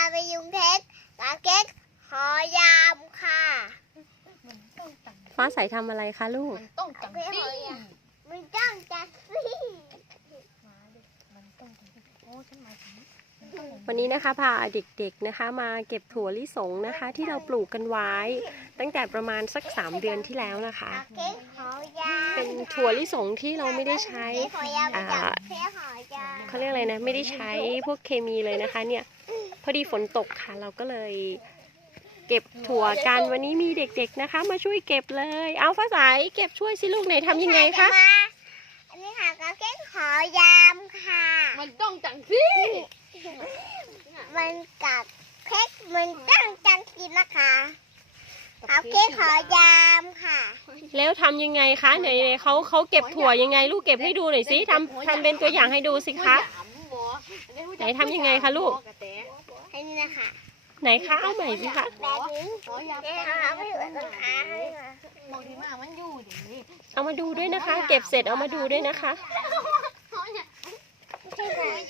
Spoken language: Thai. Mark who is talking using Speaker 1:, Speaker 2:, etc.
Speaker 1: ไปยุงเค้กกับเค้กหอยามค่ะ
Speaker 2: ฟ้าใสทำอะไรคะลูก
Speaker 3: ต้องจังสิ
Speaker 1: มันต้องจัดสิ
Speaker 3: มันต้องจังสิโอ้ฉันหมายถึง
Speaker 2: วันนี้นะคะพาเด็กๆนะคะมาเก็บถั่วลิสงนะคะที่เราปลูกกันไว้ ตั้งแต่ประมาณสัก3 เดือนที่แล้วนะคะ
Speaker 1: กับเค้กหอยาม
Speaker 2: เป็นถั่วลิสงที่เราไม่ได้ใช้
Speaker 1: เค้กหอยามมาจากเค้กหอยาม
Speaker 2: เขาเรียกอะไรนะไม่ได้ใช้พวกเคมีเลยนะคะเนี่ยพอดีฝนตกค่ะเราก็เลยเก็บถั่วกันวันนี้มีเด็กๆนะคะ มาช่วยเก็บเลยเอาฟ้าใสเก็บช่วยสิลูกไหนทำยังไงคะ
Speaker 1: อันนี้ค่ะกับเค้กหอยามค่ะ
Speaker 3: มันต้องจังสิ
Speaker 1: มันกับเค้กมันต้องจังสินะคะกับเค้กหอยามค่ะ
Speaker 2: แล้วทำยังไงคะไหนๆเขาเก็บถั่วยังไงลูกเก็บให้ดูหน่อยสิทำเป็นตัวอย่างให้ดูสิคะไหนทำยังไงคะลูก
Speaker 1: ให้นี่นะคะ
Speaker 2: ไหนคะเอาใหม่สิคะ
Speaker 1: แบบนี้เนี่ยนะคะไม่เหมือนนะคะ
Speaker 3: มองดีมากมันอยู่ดิ
Speaker 2: เอามาดูด้วยนะคะ เก็บเสร็จเอามาดูด้วยนะคะ
Speaker 1: ไม่ใช่แบบ